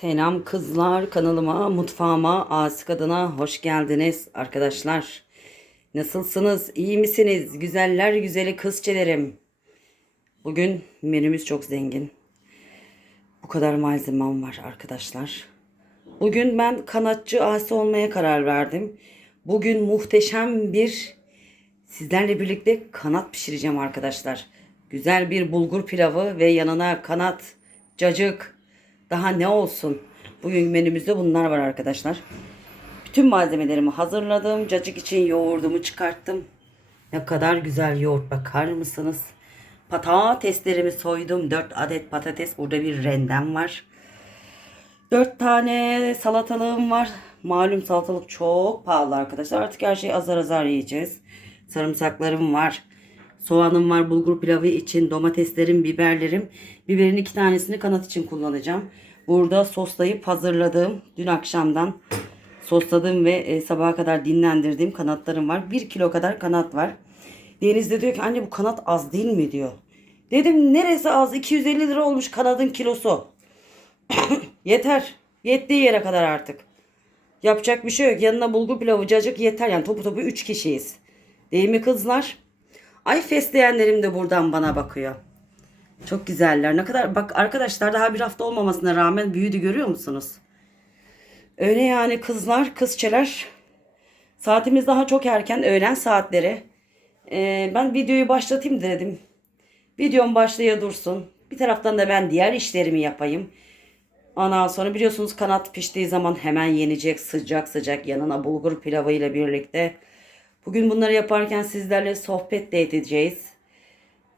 Selam kızlar kanalıma, mutfağıma, Asik adına hoş geldiniz arkadaşlar. Nasılsınız? İyi misiniz? Güzeller güzeli kızçelerim. Bugün menümüz çok zengin. Bu kadar malzemem var arkadaşlar. Bugün ben kanatçı asi olmaya karar verdim. Bugün muhteşem bir sizlerle birlikte kanat pişireceğim arkadaşlar. Güzel bir bulgur pilavı ve yanına kanat, cacık, daha ne olsun. Bugün menümüzde bunlar var arkadaşlar. Bütün malzemelerimi hazırladım. Cacık için yoğurdumu çıkarttım. Ne kadar güzel yoğurt bakar mısınız? Patateslerimi soydum. 4 adet patates. Burada bir rendem var. 4 tane salatalığım var. Malum salatalık çok pahalı arkadaşlar. Artık her şeyi azar azar yiyeceğiz. Sarımsaklarım var. Soğanım var bulgur pilavı için. Domateslerim, biberlerim. Biberin iki tanesini kanat için kullanacağım. Burada soslayıp hazırladığım dün akşamdan sosladığım ve e, sabaha kadar dinlendirdiğim kanatlarım var. 1 kilo kadar kanat var. Deniz de diyor ki anne bu kanat az değil mi diyor. Dedim neresi az 250 lira olmuş kanadın kilosu. Yeter. Yettiği yere kadar artık. Yapacak bir şey yok. Yanına bulgur pilavı cacık yeter. Yani topu topu 3 kişiyiz. Değil mi kızlar? Ay fesleğenlerim de buradan bana bakıyor. Çok güzeller. Ne kadar bak arkadaşlar daha bir hafta olmamasına rağmen büyüdü görüyor musunuz? Öyle yani kızlar, kızçeler. Saatimiz daha çok erken öğlen saatleri. Ee, ben videoyu başlatayım dedim. Videom başlaya dursun. Bir taraftan da ben diğer işlerimi yapayım. Ondan sonra biliyorsunuz kanat piştiği zaman hemen yenecek sıcak sıcak yanına bulgur pilavı ile birlikte. Bugün bunları yaparken sizlerle sohbet de edeceğiz.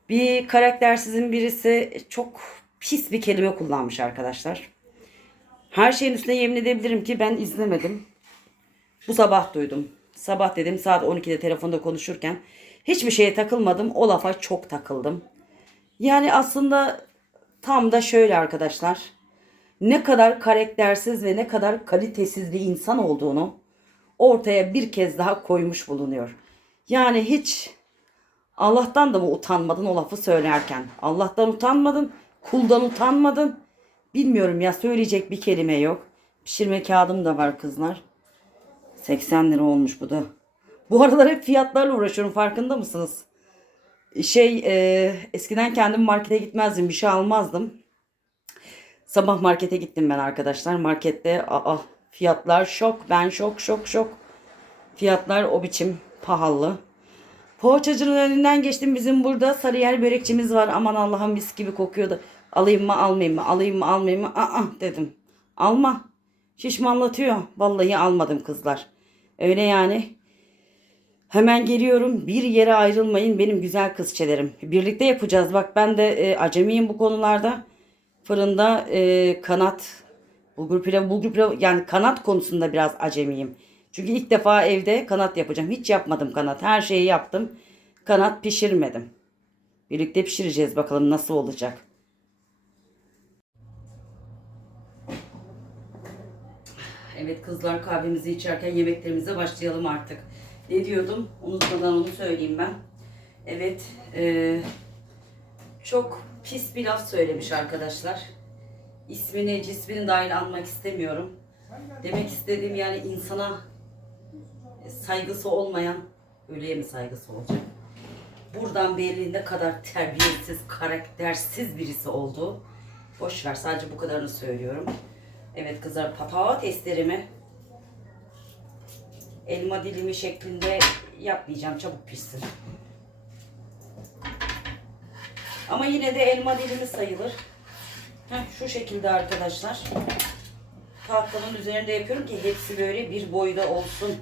Bir karaktersizin birisi çok pis bir kelime kullanmış arkadaşlar. Her şeyin üstüne yemin edebilirim ki ben izlemedim. Bu sabah duydum. Sabah dedim saat 12'de telefonda konuşurken hiçbir şeye takılmadım. O lafa çok takıldım. Yani aslında tam da şöyle arkadaşlar. Ne kadar karaktersiz ve ne kadar kalitesiz bir insan olduğunu ortaya bir kez daha koymuş bulunuyor. Yani hiç Allah'tan da mı utanmadın o lafı söylerken? Allah'tan utanmadın, kuldan utanmadın. Bilmiyorum ya söyleyecek bir kelime yok. Pişirme kağıdım da var kızlar. 80 lira olmuş bu da. Bu aralar hep fiyatlarla uğraşıyorum farkında mısınız? Şey e, eskiden kendim markete gitmezdim bir şey almazdım. Sabah markete gittim ben arkadaşlar. Markette aa, fiyatlar şok. Ben şok şok şok. Fiyatlar o biçim pahalı. Poğaçacının önünden geçtim. Bizim burada Sarıyer börekçimiz var. Aman Allah'ım mis gibi kokuyordu. Alayım mı almayayım mı? Alayım mı almayayım mı? Aa dedim. Alma. Şişmanlatıyor. Vallahi almadım kızlar. Öyle yani. Hemen geliyorum. Bir yere ayrılmayın benim güzel kızçelerim. Birlikte yapacağız. Bak ben de e, acemiyim bu konularda. Fırında e, kanat, bulgur pilavı, bulgur pilavı yani kanat konusunda biraz acemiyim. Çünkü ilk defa evde kanat yapacağım. Hiç yapmadım kanat. Her şeyi yaptım. Kanat pişirmedim. Birlikte pişireceğiz bakalım nasıl olacak. Evet kızlar kahvemizi içerken yemeklerimize başlayalım artık. Ne diyordum? Unutmadan onu söyleyeyim ben. Evet. eee, çok pis bir laf söylemiş arkadaşlar. İsmini, cismini dahil almak istemiyorum. Demek istediğim yani insana saygısı olmayan ölüye mi saygısı olacak? Buradan belli ne kadar terbiyesiz, karaktersiz birisi olduğu. Boş ver sadece bu kadarını söylüyorum. Evet kızlar patateslerimi elma dilimi şeklinde yapmayacağım çabuk pişsin. Ama yine de elma dilimi sayılır. Heh, şu şekilde arkadaşlar. Tahtanın üzerinde yapıyorum ki hepsi böyle bir boyda olsun.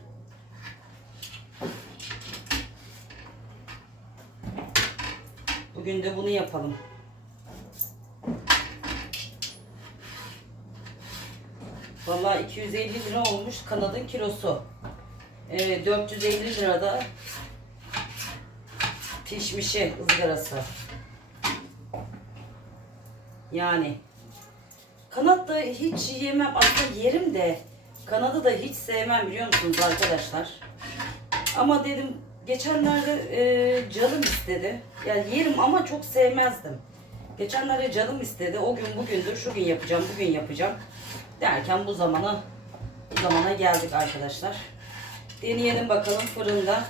Bugün de bunu yapalım. Vallahi 250 lira olmuş kanadın kilosu. Ee, 450 lirada pişmişi ızgarası. Yani kanat da hiç yemem. Aslında yerim de kanadı da hiç sevmem biliyor musunuz arkadaşlar? Ama dedim geçenlerde e, canım istedi. Yani yerim ama çok sevmezdim. Geçenlerde canım istedi. O gün bugündür şu gün yapacağım, bugün yapacağım. Derken bu zamana bu zamana geldik arkadaşlar. Deneyelim bakalım fırında.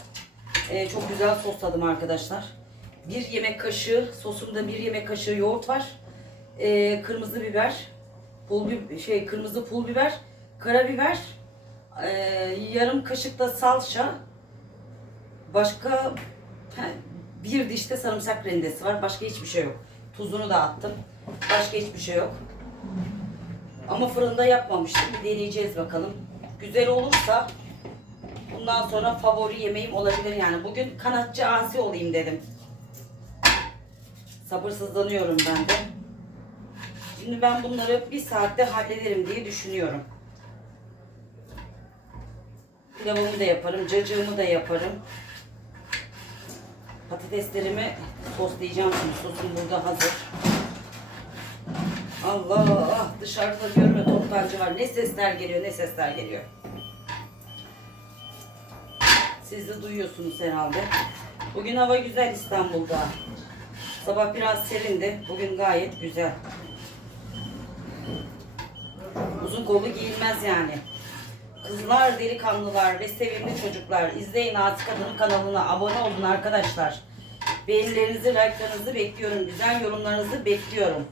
Ee, çok güzel sosladım arkadaşlar. Bir yemek kaşığı sosumda bir yemek kaşığı yoğurt var. Ee, kırmızı biber, pul bi- şey kırmızı pul biber, karabiber, ee, yarım kaşık da salça. Başka he, bir dişte sarımsak rendesi var. Başka hiçbir şey yok. Tuzunu da attım. Başka hiçbir şey yok. Ama fırında yapmamıştım. Deneyeceğiz bakalım. Güzel olursa bundan sonra favori yemeğim olabilir yani. Bugün kanatçı asi olayım dedim. Sabırsızlanıyorum ben de. Şimdi ben bunları bir saatte hallederim diye düşünüyorum. Pilavımı da yaparım, cacığımı da yaparım. Patateslerimi soslayacağım şimdi. Sosum burada hazır. Allah dışarıda diyorum ya toptancı var. Ne sesler geliyor ne sesler geliyor. Siz de duyuyorsunuz herhalde. Bugün hava güzel İstanbul'da. Sabah biraz serindi. Bugün gayet güzel. Uzun kollu giyilmez yani. Kızlar, delikanlılar ve sevimli çocuklar izleyin Atik Kadın kanalına abone olun arkadaşlar. Beğenilerinizi, like'larınızı bekliyorum. Güzel yorumlarınızı bekliyorum.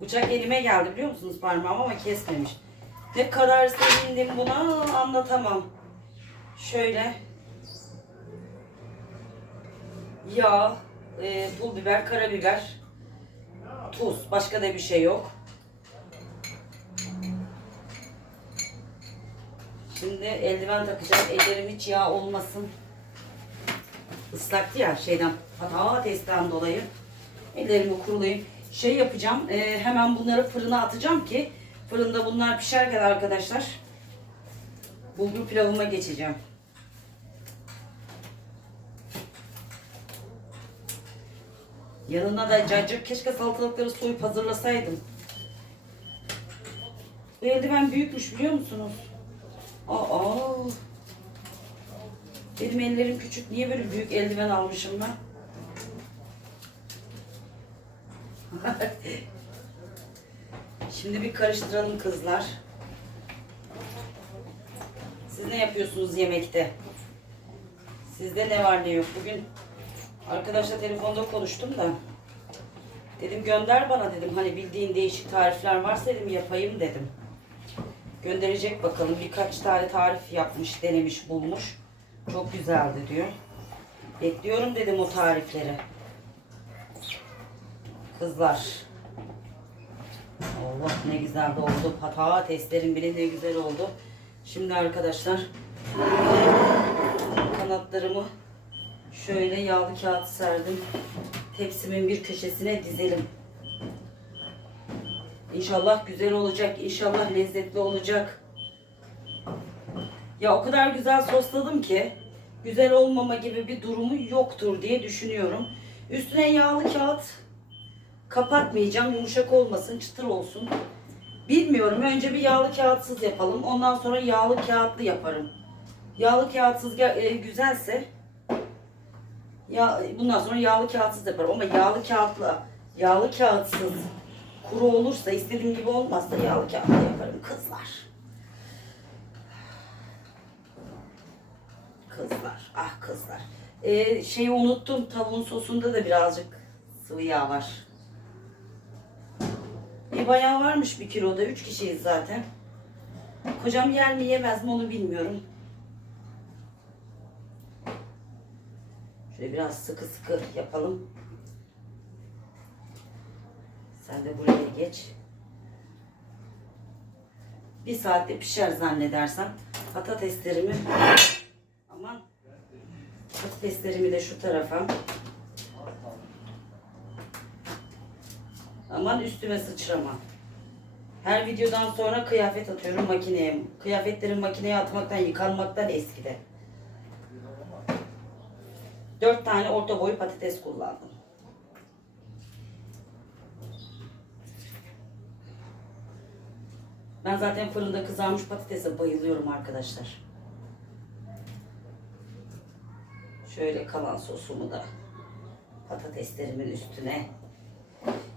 Bıçak elime geldi biliyor musunuz parmağım ama kesmemiş. Ne kadar sevindim buna anlatamam. Şöyle yağ, e, pul biber, karabiber, tuz. Başka da bir şey yok. Şimdi eldiven takacağım. Ellerim hiç yağ olmasın. Islaktı ya şeyden patatesten dolayı. Ellerimi kurulayım. Şey yapacağım. e, hemen bunları fırına atacağım ki fırında bunlar pişerken arkadaşlar bulgur pilavıma geçeceğim. Yanına da cacık. Keşke salatalıkları soyup hazırlasaydım. Bu eldiven büyükmüş biliyor musunuz? Aa. Benim ellerim küçük. Niye böyle büyük eldiven almışım ben? Şimdi bir karıştıralım kızlar. Siz ne yapıyorsunuz yemekte? Sizde ne var ne yok? Bugün arkadaşla telefonda konuştum da. Dedim gönder bana dedim. Hani bildiğin değişik tarifler varsa dedim yapayım dedim. Gönderecek bakalım. Birkaç tane tarif yapmış, denemiş, bulmuş. Çok güzeldi diyor. Bekliyorum dedim o tarifleri. Kızlar. Allah ne güzel de oldu. Patateslerin bile ne güzel oldu. Şimdi arkadaşlar kanatlarımı şöyle yağlı kağıt serdim. Tepsimin bir köşesine dizelim. İnşallah güzel olacak. İnşallah lezzetli olacak. Ya o kadar güzel sosladım ki güzel olmama gibi bir durumu yoktur diye düşünüyorum. Üstüne yağlı kağıt kapatmayacağım. Yumuşak olmasın, çıtır olsun. Bilmiyorum. Önce bir yağlı kağıtsız yapalım. Ondan sonra yağlı kağıtlı yaparım. Yağlı kağıtsız e, güzelse ya bundan sonra yağlı kağıtsız yaparım ama yağlı kağıtlı yağlı kağıtsız kuru olursa istediğim gibi olmazsa yağlı kağıtlı yaparım kızlar. Kızlar, ah kızlar. Ee, şeyi unuttum, tavuğun sosunda da birazcık sıvı yağ var. Bir bayağı varmış bir kiloda, üç kişiyiz zaten. Kocam yer mi yemez mi onu bilmiyorum. Şöyle biraz sıkı sıkı yapalım. Sen de buraya geç. Bir saatte pişer zannedersem. Patateslerimi aman patateslerimi de şu tarafa. Aman üstüme sıçrama. Her videodan sonra kıyafet atıyorum makineye. Kıyafetlerin makineye atmaktan, yıkanmaktan eskide. Dört tane orta boy patates kullandım. Ben zaten fırında kızarmış patatese bayılıyorum arkadaşlar. Şöyle kalan sosumu da patateslerimin üstüne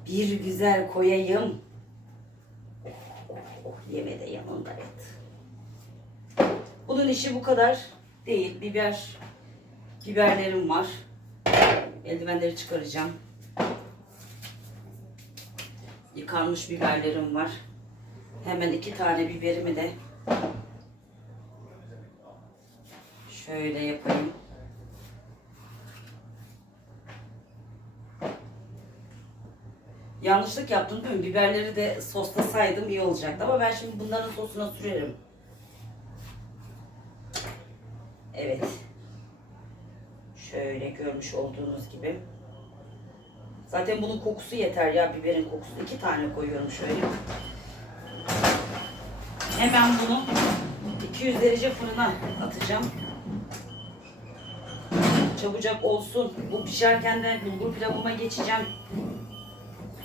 bir güzel koyayım. Oh, oh. Yeme de yanında et. Bunun işi bu kadar değil. Biber, biberlerim var. Eldivenleri çıkaracağım. Yıkanmış biberlerim var. Hemen iki tane biberimi de şöyle yapayım. Yanlışlık yaptım değil mi? Biberleri de soslasaydım iyi olacaktı ama ben şimdi bunların sosuna sürerim. Evet. Şöyle görmüş olduğunuz gibi. Zaten bunun kokusu yeter ya biberin kokusu. İki tane koyuyorum şöyle. Hemen bunu 200 derece fırına atacağım. Çabucak olsun. Bu pişerken de bulgur pilavıma geçeceğim.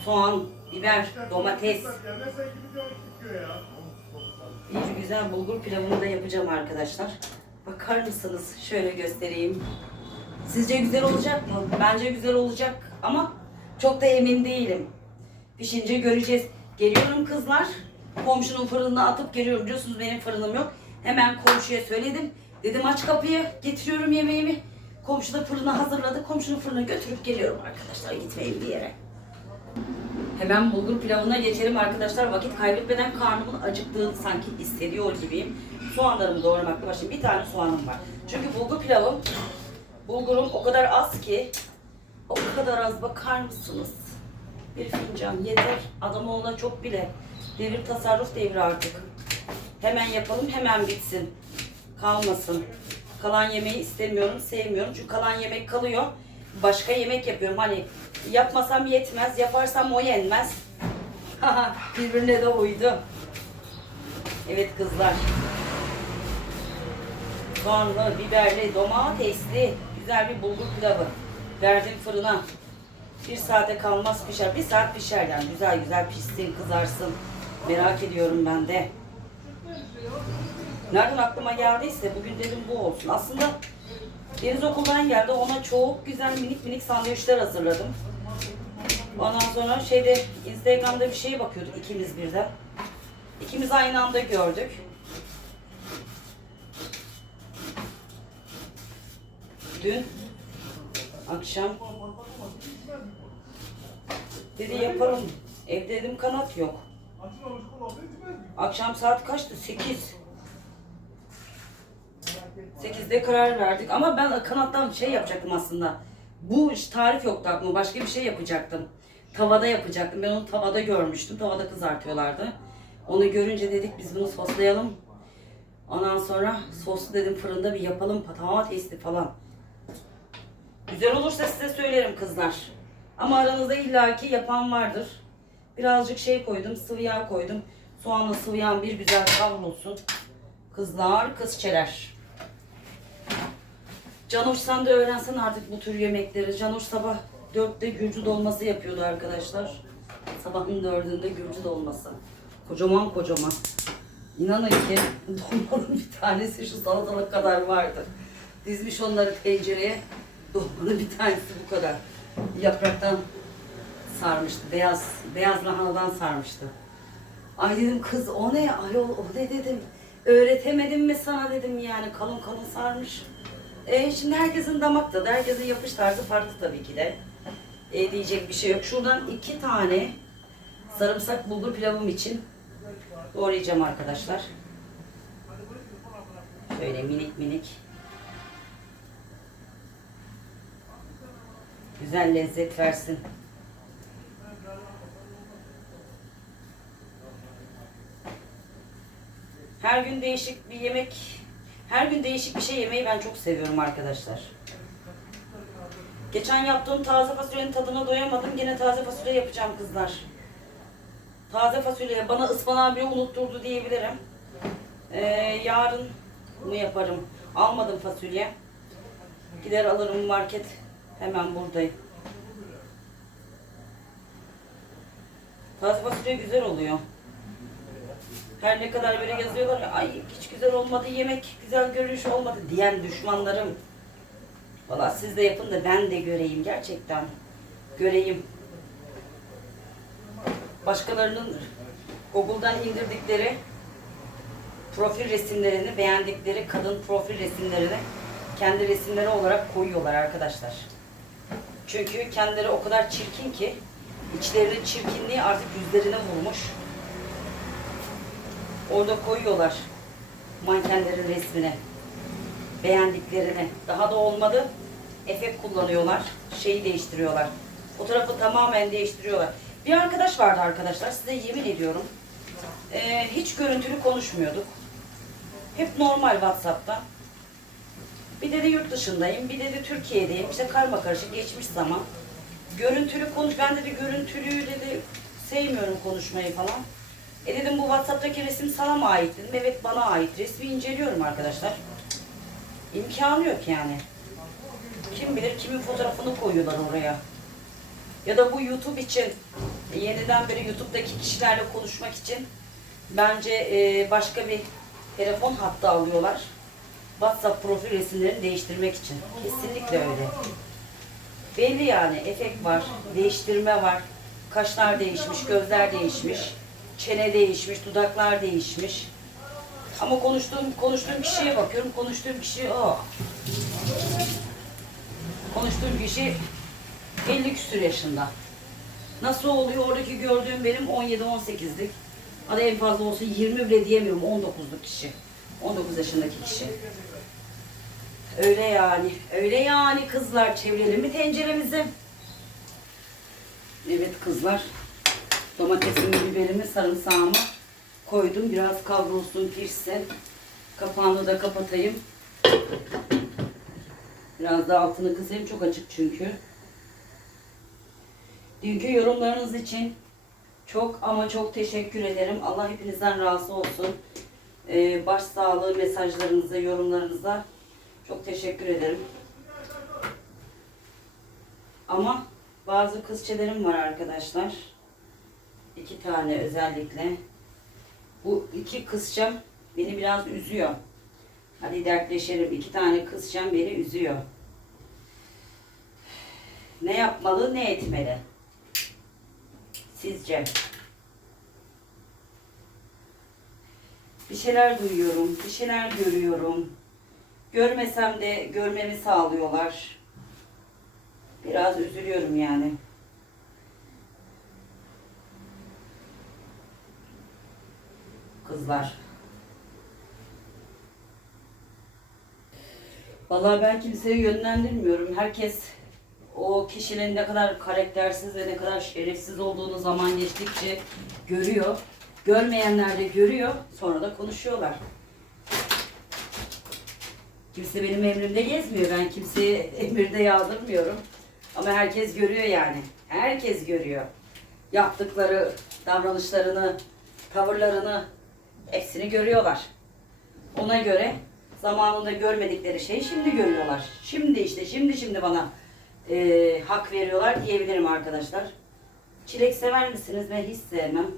Soğan, biber, domates. Bir güzel bulgur pilavını da yapacağım arkadaşlar. Bakar mısınız? Şöyle göstereyim. Sizce güzel olacak mı? Bence güzel olacak ama çok da emin değilim. Pişince göreceğiz. Geliyorum kızlar. Komşunun fırınına atıp geliyorum. Biliyorsunuz benim fırınım yok. Hemen komşuya söyledim. Dedim aç kapıyı getiriyorum yemeğimi. Komşu da fırını hazırladı. Komşunun fırına götürüp geliyorum arkadaşlar. Gitmeyin bir yere. Hemen bulgur pilavına geçelim arkadaşlar. Vakit kaybetmeden karnımın acıktığını sanki hissediyor gibiyim. Soğanlarımı doğramakla başlayayım. Bir tane soğanım var. Çünkü bulgur pilavım, bulgurum o kadar az ki, o kadar az bakar mısınız? Bir fincan yeter. Adamoğlu'na çok bile. Devir tasarruf devri artık. Hemen yapalım, hemen bitsin. Kalmasın. Kalan yemeği istemiyorum, sevmiyorum. Çünkü kalan yemek kalıyor. Başka yemek yapıyorum. Hani yapmasam yetmez, yaparsam o yenmez. Birbirine de uydu. Evet kızlar. Soğanlı, biberli, domatesli güzel bir bulgur pilavı. Verdim fırına. Bir saate kalmaz pişer. Bir saat pişer yani. Güzel güzel pişsin, kızarsın. Merak ediyorum ben de. Nereden aklıma geldiyse bugün dedim bu olsun. Aslında Deniz okuldan geldi. Ona çok güzel minik minik sandviçler hazırladım. Ondan sonra şeyde Instagram'da bir şeye bakıyorduk ikimiz birden. İkimiz aynı anda gördük. Dün akşam dedi yapalım. Evde dedim kanat yok. Akşam saat kaçtı? 8. 8'de karar verdik ama ben kanattan şey yapacaktım aslında. Bu tarif yoktu aklıma. Başka bir şey yapacaktım. Tavada yapacaktım. Ben onu tavada görmüştüm. Tavada kızartıyorlardı. Onu görünce dedik biz bunu soslayalım. Ondan sonra soslu dedim fırında bir yapalım patatesli falan. Güzel olursa size söylerim kızlar. Ama aranızda illaki yapan vardır. Birazcık şey koydum, sıvı yağ koydum. Soğanla sıvı yağ bir güzel kavrulsun. Kızlar, kızçeler. Canoş sen de öğrensen artık bu tür yemekleri. Canoş sabah dörtte Gürcü dolması yapıyordu arkadaşlar. Sabahın dördünde Gürcü dolması. Kocaman kocaman. İnanın ki dolmanın bir tanesi şu salatalık kadar vardı. Dizmiş onları tencereye. Dolmanın bir tanesi bu kadar. Yapraktan sarmıştı. Beyaz, beyaz lahanadan sarmıştı. Ay dedim kız o ne ayol o ne dedim. Öğretemedim mi sana dedim yani kalın kalın sarmış. E, şimdi herkesin damak tadı, herkesin yapış tarzı farklı tabii ki de. E, diyecek bir şey yok. Şuradan iki tane sarımsak bulgur pilavım için doğrayacağım arkadaşlar. Şöyle minik minik. Güzel lezzet versin. Her gün değişik bir yemek, her gün değişik bir şey yemeyi ben çok seviyorum arkadaşlar. Geçen yaptığım taze fasulyenin tadına doyamadım. Yine taze fasulye yapacağım kızlar. Taze fasulye bana ıspanağı bile unutturdu diyebilirim. Ee, yarın bunu yaparım. Almadım fasulye. Gider alırım market. Hemen buradayım. Taze fasulye güzel oluyor. Her ne kadar böyle yazıyorlar ya, ay hiç güzel olmadı, yemek güzel görünüş olmadı diyen düşmanlarım. Valla siz de yapın da ben de göreyim gerçekten. Göreyim. başkalarının Google'dan indirdikleri profil resimlerini, beğendikleri kadın profil resimlerini kendi resimleri olarak koyuyorlar arkadaşlar. Çünkü kendileri o kadar çirkin ki içlerinin çirkinliği artık yüzlerine vurmuş. Orada koyuyorlar mankenlerin resmini. Beğendiklerini. Daha da olmadı. Efekt kullanıyorlar. Şeyi değiştiriyorlar. Fotoğrafı tamamen değiştiriyorlar. Bir arkadaş vardı arkadaşlar. Size yemin ediyorum. Ee, hiç görüntülü konuşmuyorduk. Hep normal WhatsApp'ta. Bir dedi yurt dışındayım, bir dedi Türkiye'deyim. İşte karma karışık geçmiş zaman. Görüntülü konuş, ben dedi görüntülü dedi sevmiyorum konuşmayı falan. E dedim bu WhatsApp'taki resim sana mı ait dedim. Evet bana ait. Resmi inceliyorum arkadaşlar. İmkanı yok yani. Kim bilir kimin fotoğrafını koyuyorlar oraya. Ya da bu YouTube için yeniden beri YouTube'daki kişilerle konuşmak için bence e, başka bir telefon hattı alıyorlar. WhatsApp profil resimlerini değiştirmek için. Kesinlikle öyle. Belli yani efekt var, değiştirme var. Kaşlar değişmiş, gözler değişmiş, çene değişmiş, dudaklar değişmiş. Ama konuştuğum konuştuğum kişiye bakıyorum. Konuştuğum kişi o. Konuştuğum kişi 50 küsur yaşında. Nasıl oluyor? Oradaki gördüğüm benim 17-18'lik. Hadi en fazla olsa 20 bile diyemiyorum. 19'luk kişi. 19 yaşındaki kişi. Öyle yani. Öyle yani kızlar. Çevirelim mi tenceremizi? Evet kızlar. Domatesimi, biberimi, sarımsağımı koydum. Biraz kavrulsun, pişsin. Kapağını da kapatayım. Biraz da altını kısayım. Çok açık çünkü. Dünkü yorumlarınız için çok ama çok teşekkür ederim. Allah hepinizden razı olsun. Ee, baş sağlığı mesajlarınıza, yorumlarınıza çok teşekkür ederim. Ama bazı kızçelerim var arkadaşlar. İki tane özellikle. Bu iki kızçam beni biraz üzüyor. Hadi dertleşelim. İki tane kızçam beni üzüyor. Ne yapmalı, ne etmeli? Sizce? Bir şeyler duyuyorum, bir şeyler görüyorum. Görmesem de görmemi sağlıyorlar. Biraz üzülüyorum yani. Kızlar. Vallahi ben kimseyi yönlendirmiyorum. Herkes o kişinin ne kadar karaktersiz ve ne kadar şerefsiz olduğunu zaman geçtikçe görüyor. Görmeyenler de görüyor. Sonra da konuşuyorlar. Kimse benim emrimde gezmiyor. Ben kimseye emirde yağdırmıyorum. Ama herkes görüyor yani. Herkes görüyor. Yaptıkları davranışlarını, tavırlarını hepsini görüyorlar. Ona göre zamanında görmedikleri şeyi şimdi görüyorlar. Şimdi işte şimdi şimdi bana e, hak veriyorlar diyebilirim arkadaşlar. Çilek sever misiniz? Ben hiç sevmem.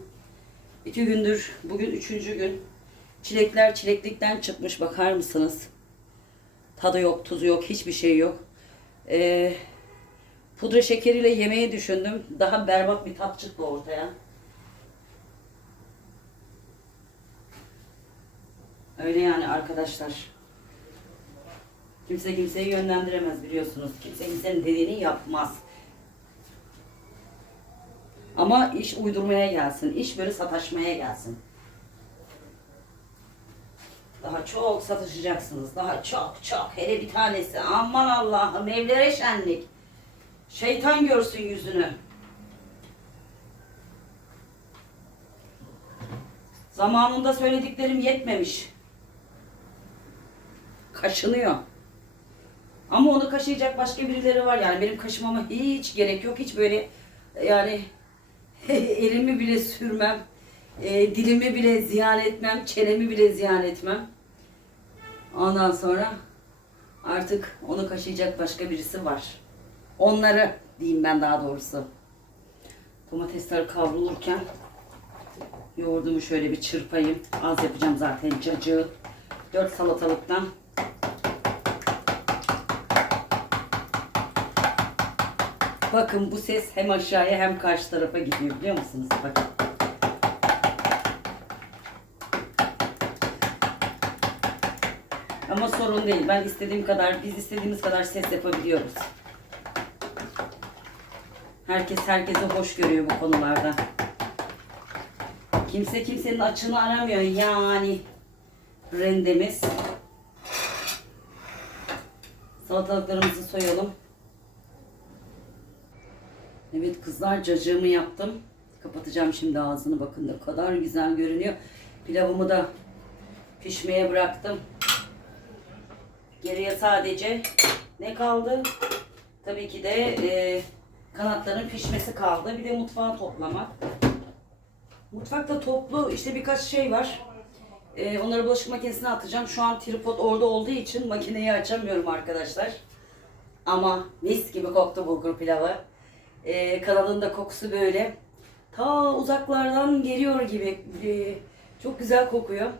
İki gündür, bugün üçüncü gün. Çilekler çileklikten çıkmış bakar mısınız? Tadı yok, tuzu yok, hiçbir şey yok. Ee, pudra şekeriyle yemeyi düşündüm. Daha berbat bir tat çıktı ortaya. Öyle yani arkadaşlar. Kimse kimseyi yönlendiremez biliyorsunuz. Kimse kimsenin dediğini yapmaz. Ama iş uydurmaya gelsin. iş böyle sataşmaya gelsin. Daha çok satışacaksınız. Daha çok çok. Hele bir tanesi. Aman Allah'ım evlere şenlik. Şeytan görsün yüzünü. Zamanında söylediklerim yetmemiş. Kaşınıyor. Ama onu kaşıyacak başka birileri var. Yani benim kaşımama hiç gerek yok. Hiç böyle yani elimi bile sürmem. e, dilimi bile ziyan etmem. Çenemi bile ziyan etmem. Ondan sonra artık onu kaşıyacak başka birisi var. Onları diyeyim ben daha doğrusu. Domatesler kavrulurken yoğurdumu şöyle bir çırpayım. Az yapacağım zaten cacığı. 4 salatalıktan Bakın bu ses hem aşağıya hem karşı tarafa gidiyor biliyor musunuz? Bakın. Ama sorun değil. Ben istediğim kadar, biz istediğimiz kadar ses yapabiliyoruz. Herkes herkese hoş görüyor bu konularda. Kimse kimsenin açını aramıyor. Yani rendemiz. Salatalıklarımızı soyalım. Evet kızlar cacığımı yaptım. Kapatacağım şimdi ağzını. Bakın ne kadar güzel görünüyor. Pilavımı da pişmeye bıraktım. Geriye sadece ne kaldı? Tabii ki de e, kanatların pişmesi kaldı. Bir de mutfağı toplamak. Mutfakta toplu işte birkaç şey var. E, onları bulaşık makinesine atacağım. Şu an tripod orada olduğu için makineyi açamıyorum arkadaşlar. Ama mis gibi koktu bulgur pilavı. E, kanalın da kokusu böyle. Ta uzaklardan geliyor gibi. E, çok güzel kokuyor.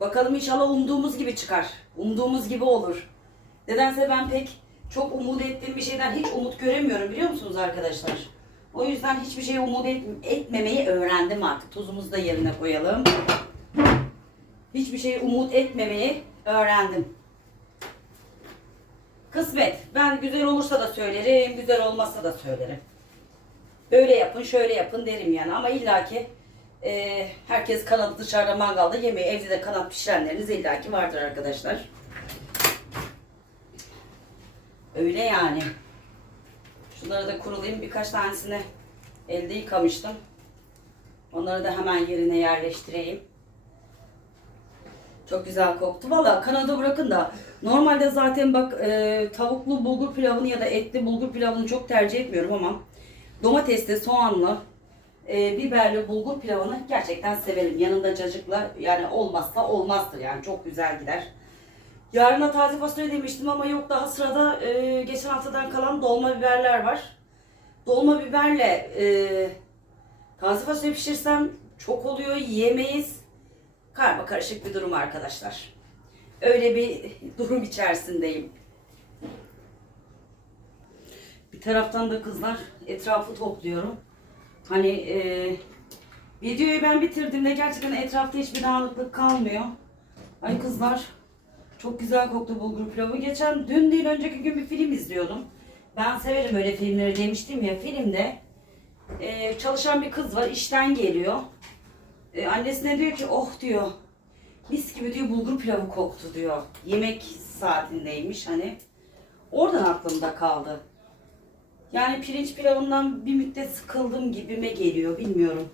Bakalım inşallah umduğumuz gibi çıkar. Umduğumuz gibi olur. Nedense ben pek çok umut ettiğim bir şeyden hiç umut göremiyorum biliyor musunuz arkadaşlar? O yüzden hiçbir şeye umut et- etmemeyi öğrendim artık. Tuzumuzu da yerine koyalım. Hiçbir şeye umut etmemeyi öğrendim. Kısmet. Ben güzel olursa da söylerim, güzel olmazsa da söylerim. Böyle yapın, şöyle yapın derim yani. Ama illaki e, herkes kanadı dışarıda mangalda yemeği, evde de kanat pişirenleriniz illaki vardır arkadaşlar. Öyle yani. Şunları da kurulayım. Birkaç tanesini elde yıkamıştım. Onları da hemen yerine yerleştireyim. Çok güzel koktu. Valla kanadı bırakın da normalde zaten bak e, tavuklu bulgur pilavını ya da etli bulgur pilavını çok tercih etmiyorum ama domatesli, soğanlı, e, biberli bulgur pilavını gerçekten severim. Yanında cacıkla yani olmazsa olmazdır yani çok güzel gider. Yarına taze fasulye demiştim ama yok daha sırada e, geçen haftadan kalan dolma biberler var. Dolma biberle e, taze fasulye pişirsem çok oluyor yiyemeyiz. Karma karışık bir durum arkadaşlar. Öyle bir durum içerisindeyim. Bir taraftan da kızlar etrafı topluyorum. Hani e, videoyu ben bitirdiğimde gerçekten etrafta hiçbir dağınıklık kalmıyor. Ay kızlar çok güzel koktu bulgur pilavı. Geçen dün değil önceki gün bir film izliyordum. Ben severim öyle filmleri demiştim ya. Filmde e, çalışan bir kız var işten geliyor. E, annesine diyor ki oh diyor mis gibi diyor bulgur pilavı koktu diyor. Yemek saatindeymiş hani. Oradan aklımda kaldı. Yani pirinç pilavından bir müddet sıkıldım gibime geliyor bilmiyorum.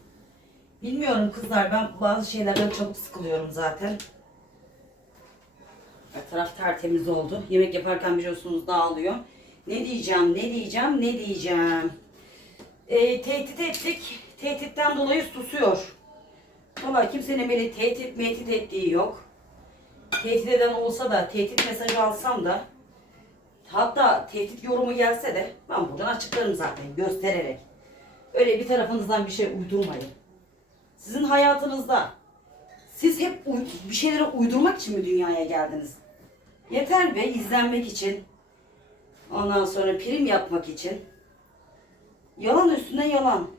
Bilmiyorum kızlar ben bazı şeylerden çabuk sıkılıyorum zaten. Her taraf tertemiz oldu. Yemek yaparken biliyorsunuz dağılıyor. Ne diyeceğim, ne diyeceğim, ne diyeceğim. Ee, tehdit ettik. Tehditten dolayı susuyor. Valla kimsenin beni tehdit mehdit ettiği yok. Tehdit eden olsa da, tehdit mesajı alsam da hatta tehdit yorumu gelse de ben buradan açıklarım zaten göstererek. Öyle bir tarafınızdan bir şey uydurmayın. Sizin hayatınızda siz hep bir şeylere uydurmak için mi dünyaya geldiniz? Yeter be izlenmek için. Ondan sonra prim yapmak için. Yalan üstüne yalan.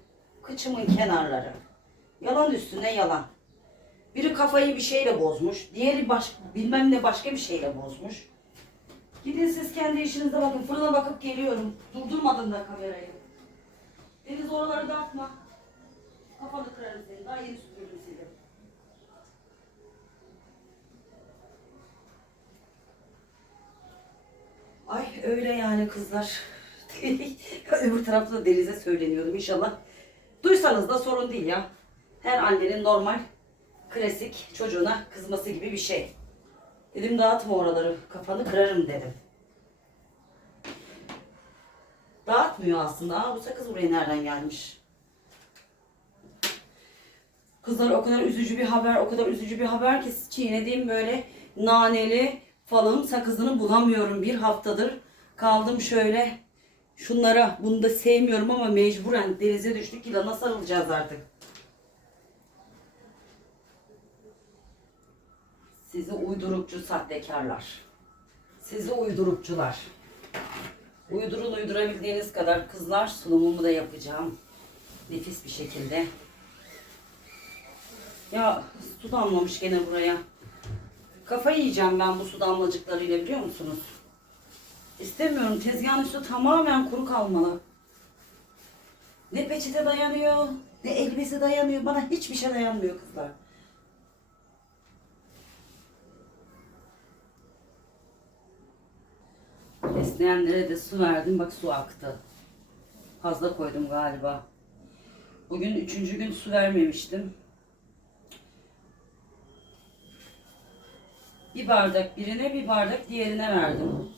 Kıçımın kenarları. Yalan üstüne yalan. Biri kafayı bir şeyle bozmuş. Diğeri baş, bilmem ne başka bir şeyle bozmuş. Gidin siz kendi işinize bakın. Fırına bakıp geliyorum. Durdurmadın da kamerayı. Deniz oraları dağıtma. Kafanı kırarım seni. Daha yeni süpürdüm seni. Ay öyle yani kızlar. Öbür tarafta da Deniz'e söyleniyordum inşallah. Duysanız da sorun değil ya. Her annenin normal, klasik çocuğuna kızması gibi bir şey. Dedim dağıtma oraları, kafanı kırarım dedim. Dağıtmıyor aslında. Aa, bu sakız buraya nereden gelmiş? Kızlar o kadar üzücü bir haber, o kadar üzücü bir haber ki çiğnediğim böyle naneli falım sakızını bulamıyorum. Bir haftadır kaldım şöyle şunlara. Bunu da sevmiyorum ama mecburen denize düştük. Yılana sarılacağız artık. Sizi uydurukçu sahtekarlar. Sizi uydurukçular. Uydurun uydurabildiğiniz kadar kızlar sunumumu da yapacağım. Nefis bir şekilde. Ya su damlamış gene buraya. Kafayı yiyeceğim ben bu su damlacıklarıyla biliyor musunuz? İstemiyorum. Tezgahın üstü tamamen kuru kalmalı. Ne peçete dayanıyor, ne elbise dayanıyor. Bana hiçbir şey dayanmıyor kızlar. Besleyenlere de su verdim. Bak su aktı. Fazla koydum galiba. Bugün üçüncü gün su vermemiştim. Bir bardak birine bir bardak diğerine verdim.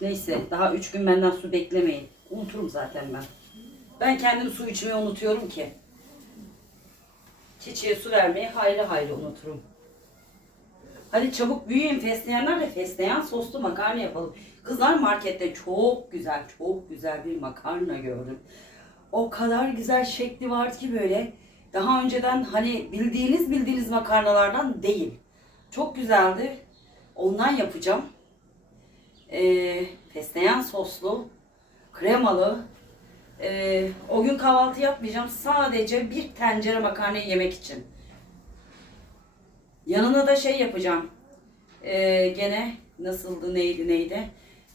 Neyse daha üç gün benden su beklemeyin. Unuturum zaten ben. Ben kendim su içmeyi unutuyorum ki. Çiçeğe su vermeyi hayli hayli unuturum. Hadi çabuk büyüyün fesleğenler de fesleğen soslu makarna yapalım. Kızlar markette çok güzel, çok güzel bir makarna gördüm. O kadar güzel şekli vardı ki böyle. Daha önceden hani bildiğiniz bildiğiniz makarnalardan değil. Çok güzeldi. Ondan yapacağım. Ee, fesleğen soslu, kremalı. Ee, o gün kahvaltı yapmayacağım. Sadece bir tencere makarnayı yemek için. Yanına da şey yapacağım. Ee, gene nasıldı neydi neydi.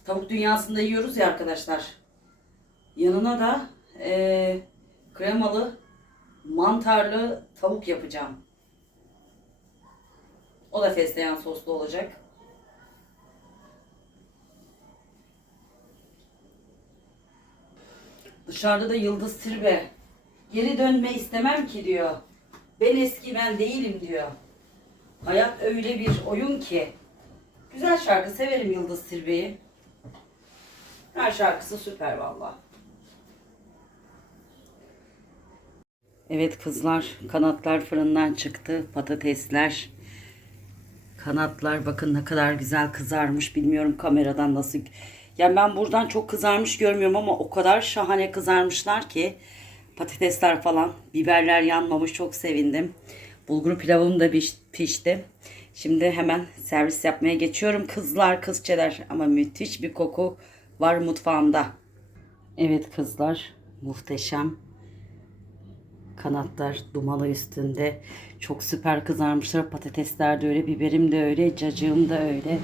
Tavuk dünyasında yiyoruz ya arkadaşlar. Yanına da ee, kremalı mantarlı tavuk yapacağım. O da fesleğen soslu olacak. Dışarıda da Yıldız Tilbe geri dönme istemem ki diyor. Ben eski ben değilim diyor. Hayat öyle bir oyun ki. Güzel şarkı severim Yıldız Tilbe'yi. Her şarkısı süper valla. Evet kızlar kanatlar fırından çıktı. Patatesler. Kanatlar bakın ne kadar güzel kızarmış. Bilmiyorum kameradan nasıl. Yani ben buradan çok kızarmış görmüyorum ama o kadar şahane kızarmışlar ki. Patatesler falan. Biberler yanmamış. Çok sevindim. Bulgur pilavım da piş- pişti. Şimdi hemen servis yapmaya geçiyorum. Kızlar, kızçeler ama müthiş bir koku var mutfağımda. Evet kızlar muhteşem. Kanatlar dumanı üstünde. Çok süper kızarmışlar. Patatesler de öyle, biberim de öyle, cacığım da öyle.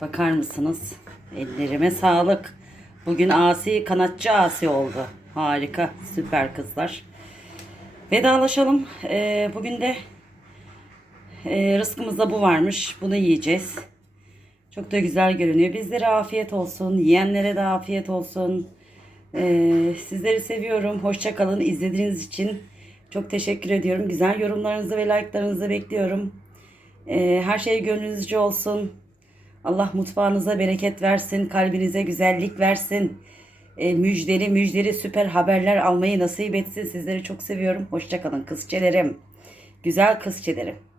Bakar mısınız? Ellerime sağlık. Bugün asi, kanatçı asi oldu. Harika, süper kızlar. Vedalaşalım. Ee, bugün de e, rızkımızda bu varmış. Bunu yiyeceğiz. Çok da güzel görünüyor. Bizlere afiyet olsun. Yiyenlere de afiyet olsun. Ee, sizleri seviyorum. Hoşça kalın. İzlediğiniz için çok teşekkür ediyorum. Güzel yorumlarınızı ve like'larınızı bekliyorum. Ee, her şey gönlünüzce olsun. Allah mutfağınıza bereket versin. Kalbinize güzellik versin. Ee, müjdeli müjdeli süper haberler almayı nasip etsin. Sizleri çok seviyorum. Hoşça kalın kızçelerim. Güzel kızçelerim.